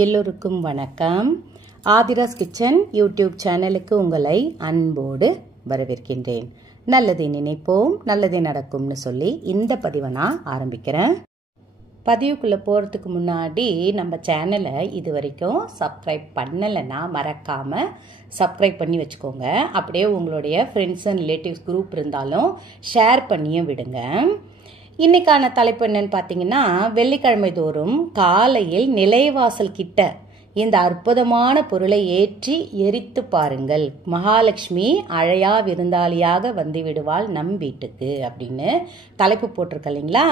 எல்லோருக்கும் வணக்கம். Aadhira's kitchen YouTube சேனலுக்கு உங்களை அன்போடு வரவேற்கின்றேன். நல்லதை நினைப்போம், நல்லதே நடக்கும்னு சொல்லி இந்த பதிவை நான் ஆரம்பிக்கிறேன். பதிவுக்குள்ளே போகிறதுக்கு முன்னாடி நம்ம சேனலை இது வரைக்கும் சப்ஸ்கிரைப் பண்ணலைன்னா மறக்காமல் சப்ஸ்கிரைப் பண்ணி வச்சுக்கோங்க. அப்படியே உங்களுடைய ஃப்ரெண்ட்ஸ் அண்ட் ரிலேட்டிவ்ஸ் குரூப் இருந்தாலும் ஷேர் பண்ணியும் விடுங்க. இன்னைக்கான தலைப்பு என்னன்னு பார்த்தீங்கன்னா, வெள்ளிக்கிழமை தோறும் காலையில் நிலைவாசல் கிட்ட இந்த அற்புதமான பொருளை ஏற்றி எரித்து பாருங்கள். மகாலட்சுமி அழையா விருந்தாளியாக வந்து விடுவாள் நம் வீட்டுக்கு அப்படின்னு தலைப்பு போட்டிருக்க இல்லைங்களா?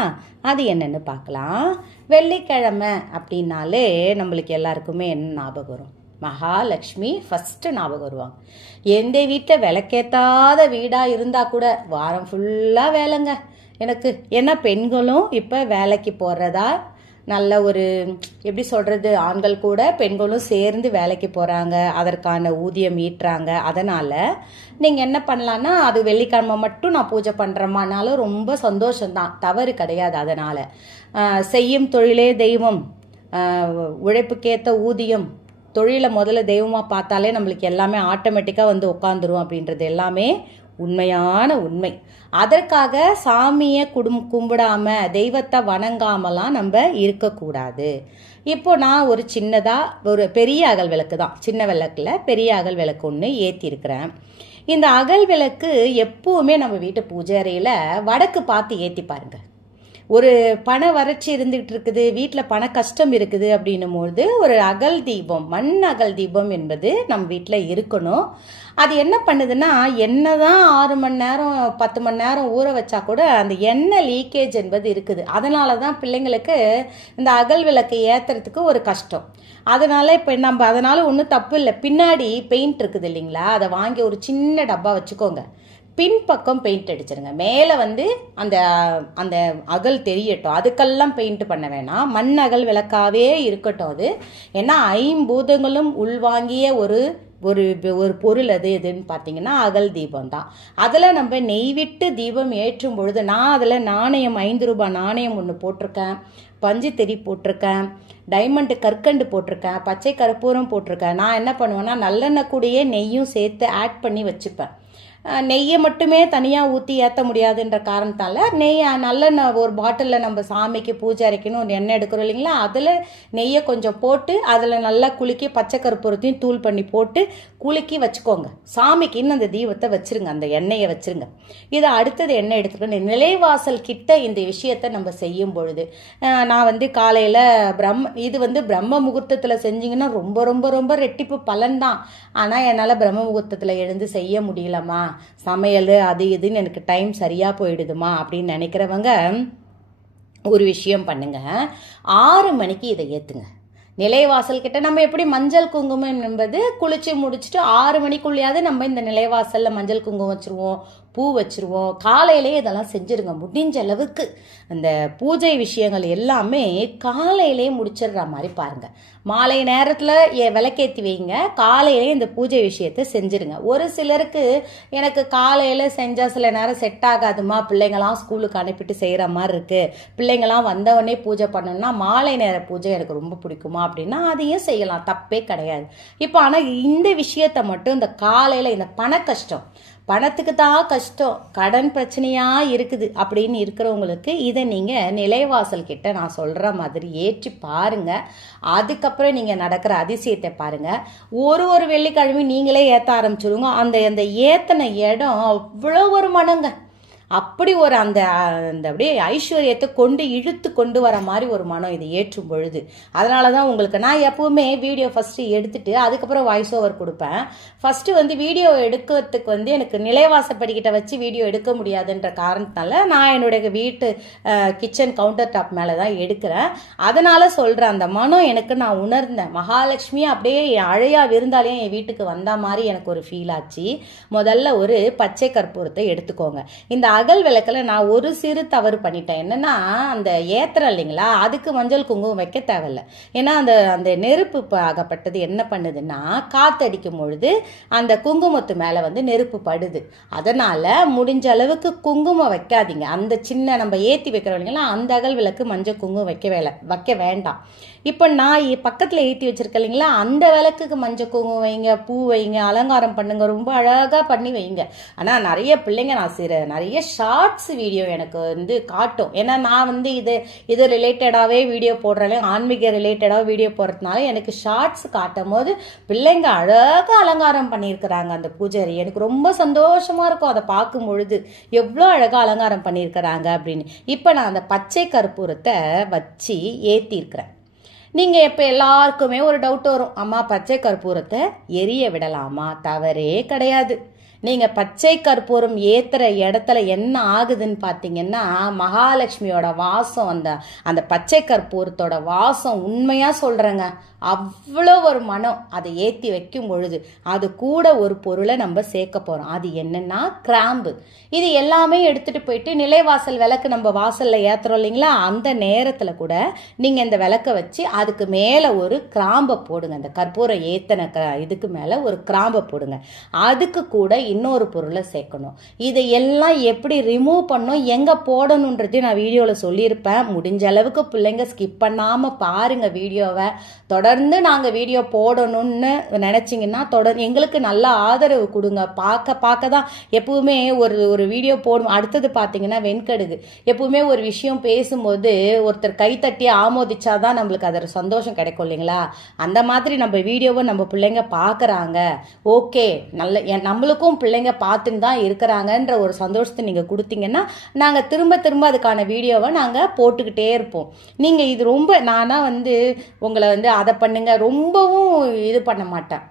அது என்னன்னு பார்க்கலாம். வெள்ளிக்கிழமை அப்படின்னாலே நம்மளுக்கு எல்லாருக்குமே என்ன ஞாபகம் வரும்? மகாலட்சுமி ஃபஸ்ட்டு ஞாபகம் வருவாங்க. எந்த வீட்டில் விளக்கேற்றாத வீடாக இருந்தால் கூட வாரம் ஃபுல்லாக வேலைங்க எனக்கு. ஏன்னா பெண்களும் இப்போ வேலைக்கு போகிறதா நல்ல ஒரு எப்படி சொல்கிறது, ஆண்கள் கூட பெண்களும் சேர்ந்து வேலைக்கு போகிறாங்க, அதற்கான ஊதியம் ஈட்டுறாங்க. அதனால் நீங்கள் என்ன பண்ணலான்னா, அது வெள்ளிக்கிழமை மட்டும் நான் பூஜை பண்ணுறேமானாலும் ரொம்ப சந்தோஷம்தான், தவறு கிடையாது. அதனால் செய்யும் தொழிலே தெய்வம், உழைப்புக்கேற்ற ஊதியம், தொழிலை முதல்ல தெய்வமாக பார்த்தாலே நம்மளுக்கு எல்லாமே ஆட்டோமேட்டிக்காக வந்து உட்காந்துரும் அப்படின்றது எல்லாமே உண்மையான உண்மை. அதற்காக சாமியை கும்பிடாம தெய்வத்தை வணங்காமலாம் நம்ம இருக்கக்கூடாது. இப்போ நான் ஒரு சின்னதாக ஒரு பெரிய அகல் விளக்கு தான், சின்ன விளக்குல பெரிய அகல் விளக்கு ஒன்று ஏற்றிருக்கிறேன். இந்த அகல் விளக்கு எப்பவுமே நம்ம வீட்டு பூஜை அறையில் வடக்கு பார்த்து ஏற்றி பாருங்க. ஒரு பண வறட்சி இருந்துகிட்டு இருக்குது, வீட்டில் பண கஷ்டம் இருக்குது அப்படின்னும் போது ஒரு அகல் தீபம், மண் அகல் தீபம் என்பது நம்ம வீட்டில் இருக்கணும். அது என்ன பண்ணுதுன்னா, என்னதான் 6 மணி நேரம் 10 மணி நேரம் ஊற வச்சா கூட அந்த எண்ணெய் லீக்கேஜ் என்பது இருக்குது. அதனால தான் பிள்ளைங்களுக்கு இந்த அகல் விளக்கு ஏற்றுறதுக்கு ஒரு கஷ்டம். அதனால இப்போ நம்ம அதனால ஒன்றும் தப்பு இல்லை. பின்னாடி பெயிண்ட் இருக்குது இல்லைங்களா, அதை வாங்கி ஒரு சின்ன டப்பா வச்சுக்கோங்க. பின்பக்கம் பெயிண்ட் அடிச்சிருங்க. மேலே வந்து அந்த அந்த அகல் தெரியட்டும், அதுக்கெல்லாம் பெயிண்ட் பண்ண வேணாம். மண் அகல் விளக்காவே இருக்கட்டும் அது. ஏன்னா 5 பூதங்களும் உள்வாங்கிய ஒரு ஒரு ஒரு பொருள் அது எதுன்னு பார்த்தீங்கன்னா அகல் தீபம் தான். அதில் நம்ம நெய் விட்டு தீபம் ஏற்றும் பொழுது நான் அதில் நாணயம் 5 ரூபாய் நாணயம் ஒன்று போட்டிருக்கேன், பஞ்சு தெரி போட்டிருக்கேன், டைமண்டு கற்கண்டு போட்டிருக்கேன், பச்சை கற்பூரம் போட்டிருக்கேன். நான் என்ன பண்ணுவேன்னா, நல்லெண்ணெய் கூடயே நெய்யும் சேர்த்து ஆட் பண்ணி வச்சுப்பேன். நெய்யை மட்டுமே தனியாக ஊற்றி ஏற்ற முடியாதுன்ற காரணத்தால் நல்லெண்ணெய் ஒரு பாட்டிலில் நம்ம சாமிக்கு பூஜை அரைக்கணும் ஒரு எண்ணெய் எடுக்கிறோம் இல்லைங்களா, அதில் நெய்யை கொஞ்சம் போட்டு அதில் நல்லா குலுக்கி பச்சை கற்பூரத்தையும் தூள் பண்ணி போட்டு குலுக்கி வச்சுக்கோங்க. சாமிக்குன்னு அந்த தீபத்தை வச்சுருங்க, அந்த எண்ணெயை வச்சுருங்க. இதை அடுத்தது எண்ணெய் எடுத்துக்கணும். நிலைவாசல் கிட்ட இந்த விஷயத்தை நம்ம செய்யும் பொழுது நான் வந்து காலையில் இது வந்து பிரம்ம முகூர்த்தத்தில் செஞ்சிங்கன்னா ரொம்ப ரொம்ப ரொம்ப ரெட்டிப்பு பலன்தான். ஆனால் என்னால் பிரம்ம முகூர்த்தத்தில் எழுந்து செய்ய முடியலம்மா, சமையல் அது இதுன்னு எனக்கு டைம் சரியாக போயிடுதுமா அப்படின்னு நினைக்கிறவங்க ஒரு விஷயம் பண்ணுங்க. 6 மணிக்கு இதை ஏற்றுங்க. நிலைவாசல் கிட்ட நம்ம எப்படி மஞ்சள் குங்குமம் என்பது குளிச்சு முடிச்சுட்டு 6 மணிக்குள்ளேயாவது நம்ம இந்த நிலைவாசலில் மஞ்சள் குங்குமம் வச்சுருவோம், பூ வச்சுருவோம். காலையிலே இதெல்லாம் செஞ்சுருங்க. முடிஞ்ச அளவுக்கு அந்த பூஜை விஷயங்கள் எல்லாமே காலையிலே முடிச்சிடுற மாதிரி பாருங்கள். மாலை நேரத்தில் விளக்கேற்றி வைங்க, காலையிலே இந்த பூஜை விஷயத்தை செஞ்சுருங்க. ஒரு சிலருக்கு எனக்கு காலையில் செஞ்சால் சில நேரம் செட் ஆகாதுமா, பிள்ளைங்களாம் ஸ்கூலுக்கு அனுப்பிட்டு செய்கிற மாதிரி இருக்குது, பிள்ளைங்களாம் வந்தவொடனே பூஜை பண்ணணும்னா மாலை நேர பூஜை எனக்கு ரொம்ப பிடிக்குமா அப்படின்னா அதையும் செய்யலாம், தப்பே கிடையாது. இப்போ ஆனால் இந்த விஷயத்தை மட்டும் இந்த காலையில் இந்த பண கஷ்டம், பணத்துக்கு தான் கஷ்டம், கடன் பிரச்சனையாக இருக்குது அப்படின்னு இருக்கிறவங்களுக்கு இதை நீங்கள் நிலைவாசல் கிட்ட நான் சொல்கிற மாதிரி ஏற்றி பாருங்கள். அதுக்கப்புறம் நீங்கள் நடக்கிற அதிசயத்தை பாருங்கள். ஒரு வெள்ளிக்கிழமை நீங்களே ஏற்ற ஆரம்பிச்சிடுங்க. அந்த ஏற்றின இடம் அவ்வளோ ஒரு மனங்க, அப்படி ஒரு அந்த அப்படியே ஐஸ்வர்யத்தை இழுத்து கொண்டு வர மாதிரி ஒரு மனம் இது ஏற்றும் பொழுது. அதனால தான் உங்களுக்கு நான் எப்பவுமே வீடியோ ஃபஸ்ட்டு எடுத்துட்டு அதுக்கப்புறம் வாய்ஸ் ஓவர் கொடுப்பேன். ஃபஸ்ட்டு வந்து வீடியோ எடுக்கிறதுக்கு வந்து எனக்கு நிலைவாசப்படிக்கிட்ட வச்சு வீடியோ எடுக்க முடியாதுன்ற காரணத்தினால நான் என்னுடைய வீட்டு கிச்சன் கவுண்டர் டாப் மேலே தான் எடுக்கிறேன். அதனால சொல்கிறேன், அந்த மனம் எனக்கு நான் உணர்ந்தேன். மகாலட்சுமி அப்படியே அழையா விருந்தாலையும் என் வீட்டுக்கு வந்த மாதிரி எனக்கு ஒரு ஃபீல் ஆச்சு. முதல்ல ஒரு பச்சை கற்பூரத்தை எடுத்துக்கோங்க. இந்த அகல் விளக்குல நான் ஒரு சிறு தவறு பண்ணிட்டேன். என்னன்னா அந்த ஏத்துறோம் இல்லைங்களா, அதுக்கு மஞ்சள் குங்குமம் வைக்க தேவையில்ல. ஏன்னா அந்த அந்த நெருப்பு ஆகப்பட்டது என்ன பண்ணுதுன்னா காத்தடிக்கும் பொழுது அந்த குங்குமத்து மேல வந்து நெருப்பு படுது. அதனால முடிஞ்ச அளவுக்கு குங்குமம் வைக்காதீங்க. அந்த சின்ன நம்ம ஏத்தி வைக்கிறோம் இல்லைங்களா, அந்த அகல் விளக்கு மஞ்சள் குங்குமம் வைக்க வேண்டாம். இப்ப நான் பக்கத்துல ஏத்தி வச்சிருக்கேன் இல்லைங்களா, அந்த விளக்குக்கு மஞ்சள் குங்குமம் வைங்க, பூ வைங்க, அலங்காரம் பண்ணுங்க, ரொம்ப அழகா பண்ணி வைங்க. ஆனா நிறைய பிள்ளைங்க நிறைய ஷார்ட்ஸ் வீடியோ எனக்கு வந்து காட்டும். ஏன்னா நான் வந்து இது ரிலேட்டடாவே வீடியோ போடுறேன், ஆன்மீக ரிலேட்டடாக வீடியோ போடுறதுனால எனக்கு ஷார்ட்ஸ் காட்டும் போது பிள்ளைங்க அழகா அலங்காரம் பண்ணியிருக்கிறாங்க அந்த பூஜாரி. எனக்கு ரொம்ப சந்தோஷமா இருக்கும் அதை பார்க்கும் பொழுது, எவ்வளோ அழகா அலங்காரம் பண்ணியிருக்கிறாங்க அப்படின்னு. இப்ப நான் அந்த பச்சை கற்பூரத்தை வச்சு ஏத்திருக்கிறேன். நீங்க இப்ப எல்லாருக்குமே ஒரு டவுட் வரும், அம்மா பச்சை கற்பூரத்தை எரிய விடலாமா? தவறே கிடையாது. நீங்க பச்சை கற்பூரம் ஏத்துற இடத்துல என்ன ஆகுதுன்னு பாத்தீங்கன்னா, மகாலட்சுமியோட வாசம், அந்த பச்சை கற்பூரத்தோட வாசம் உண்மையா சொல்றேங்க, அவ்வளோ ஒரு மனம். அதை ஏத்தி வைக்கும் பொழுது அது கூட ஒரு பொருளை நம்ம சேர்க்க போறோம். அது என்னன்னா கிராம்பு. இது எல்லாமே எடுத்துட்டு போயிட்டு நிலைவாசல் விளக்கு நம்ம வாசல்ல ஏத்துறோம் இல்லைங்களா, அந்த நேரத்துல கூட நீங்க இந்த விளக்க வச்சு அதுக்கு மேல ஒரு கிராம்பை போடுங்க. அந்த கற்பூரம் ஏத்தன இதுக்கு மேல ஒரு கிராம்பை போடுங்க. அதுக்கு கூட இன்னொரு பொருளை சேர்க்கணும். இதை எல்லாம் எப்படி ரிமூவ் பண்ணணும், எங்க போடணும்ன்றது நான் வீடியோல சொல்லியிருப்பேன். முடிஞ்ச அளவுக்கு பிள்ளைங்க ஸ்கிப் பண்ணாம பாருங்க வீடியோவை. தொடர்ந்து நாங்க வீடியோ போடணும்னு நினைச்சீங்கன்னா தொடர்ந்து எங்களுக்கு நல்ல ஆதரவு கொடுங்க. பார்க்க தான் எப்பவுமே ஒரு வீடியோ போடும். அடுத்தது பாத்தீங்கன்னா வெண்கடுகு. எப்பவுமே ஒரு விஷயம் பேசும்போது ஒருத்தர் கைத்தட்டி ஆமோதிச்சாதான் நம்மளுக்கு அதோட சந்தோஷம் கிடைக்கும் இல்லைங்களா, அந்த மாதிரி நம்ம வீடியோவை நம்ம பிள்ளைங்க பாக்குறாங்க. ஓகே, நம்மளுக்கும் பிள்ளைங்க பார்த்துன்னு தான் இருக்கிறாங்கன்ற ஒரு சந்தோஷத்தை நீங்க கொடுத்தீங்கன்னா நாங்க திரும்ப அதுக்கான வீடியோவை நாங்க போட்டுக்கிட்டே இருப்போம். நீங்க இது ரொம்ப நானா வந்து உங்களை வந்து அதை பண்ணுங்க ரொம்பவும் இது பண்ண மாட்டேன்.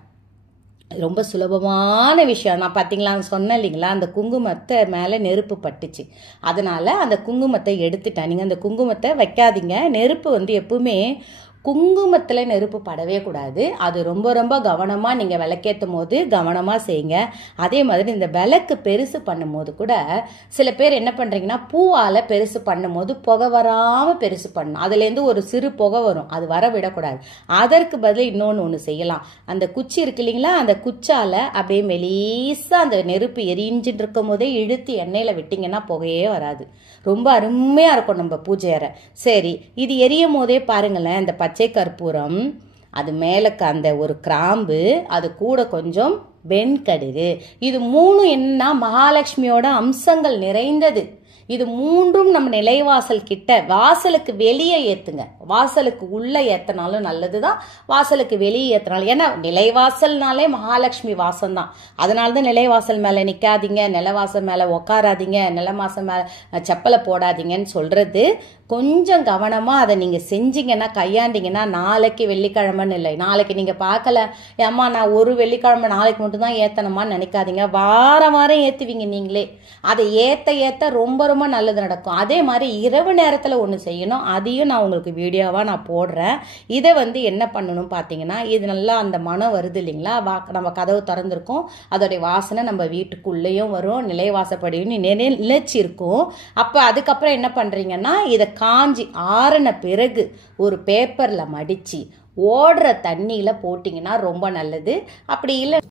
ரொம்ப சுலபமான விஷயம். நான் பார்த்தீங்களா சொன்னேன் இல்லைங்களா, அந்த குங்குமத்தை மேலே நெருப்பு பட்டுச்சு, அதனால அந்த குங்குமத்தை எடுத்துட்டேன். நீங்கள் அந்த குங்குமத்தை வைக்காதீங்க. நெருப்பு வந்து எப்பவுமே குங்குமத்துல நெருப்பு படவே கூடாது. அது ரொம்ப கவனமா நீங்க விளக்கேற்றும் போது கவனமா செய்யுங்க. அதே மாதிரி இந்த விளக்கு பெருசு பண்ணும் போது கூட சில பேர் என்ன பண்றீங்கன்னா, பூவால பெருசு பண்ணும் போது புகை வராம பெருசு பண்ணணும். அதுல இருந்து ஒரு சிறு புகை வரும், அது வர விடக்கூடாது. அதற்கு பதில் இன்னொன்னு செய்யலாம். அந்த குச்சி இருக்கு இல்லைங்களா, அந்த குச்சால அப்படியே மெலீசா அந்த நெருப்பு எரிஞ்சுட்டு இருக்கும் போதே இழுத்து எண்ணெயில விட்டீங்கன்னா புகையே வராது. ரொம்ப அருமையா இருக்கும் நம்ம பூஜை அறை. சரி, இது எரியும் போதே பாருங்களேன், இந்த பச்சை கற்பூரம், அது மேலக்கு அந்த ஒரு கிராம்பு, அது கூட கொஞ்சம் வெண்கடுகு, இது மூணு என்ன மகாலட்சுமியோட அம்சங்கள் நிறைந்தது. இது மூன்றும் நம்ம நிலைவாசல் கிட்ட, வாசலுக்கு வெளியே ஏத்துங்க. வாசலுக்கு உள்ள ஏத்தனாலும் நல்லதுதான், வாசலுக்கு வெளியே ஏத்தினாலும். ஏன்னா நிலைவாசல்னாலே மகாலட்சுமி வாசம் தான். அதனாலதான் நிலைவாசல் மேல நிக்காதீங்க, நிலவாசல் மேல உக்காராதீங்க, நிலவாசல் மேல செப்பலை போடாதீங்கன்னு சொல்றது. கொஞ்சம் கவனமா அதை நீங்க செஞ்சீங்கன்னா, கையாண்டீங்கன்னா, நாளைக்கு வெள்ளிக்கிழமைன்னு இல்லை, நாளைக்கு நீங்க பார்க்கல ஏமா நான் ஒரு வெள்ளிக்கிழமை நாளைக்கு மட்டும்தான் ஏத்தனமான்னு நினைக்காதீங்க. வாரம் ஏத்துவீங்க நீங்களே. அதை ஏத்த ரொம்ப நல்லது நடக்கும். அதே மாதிரி இரவு நேரத்துல ஒண்ணு செய்யணும், அதையும் நான் உங்களுக்கு வீடியோவா நான் போடுறேன். இதை வந்து என்ன பண்ணணும் பாத்தீங்கன்னா, இது நல்லா அந்த மனம் வருது இல்லைங்களா, நம்ம கதவு திறந்திருக்கும், அதோடைய வாசனை நம்ம வீட்டுக்குள்ளேயும் வரும், நிலைவாசப்படியும் நிலைச்சி இருக்கும். அப்ப அதுக்கப்புறம் என்ன பண்றீங்கன்னா, இதை காஞ்சி ஆறின பிறகு ஒரு பேப்பர்ல மடிச்சு ஓடுற தண்ணியில போட்டீங்கன்னா ரொம்ப நல்லது. அப்படி இல்லை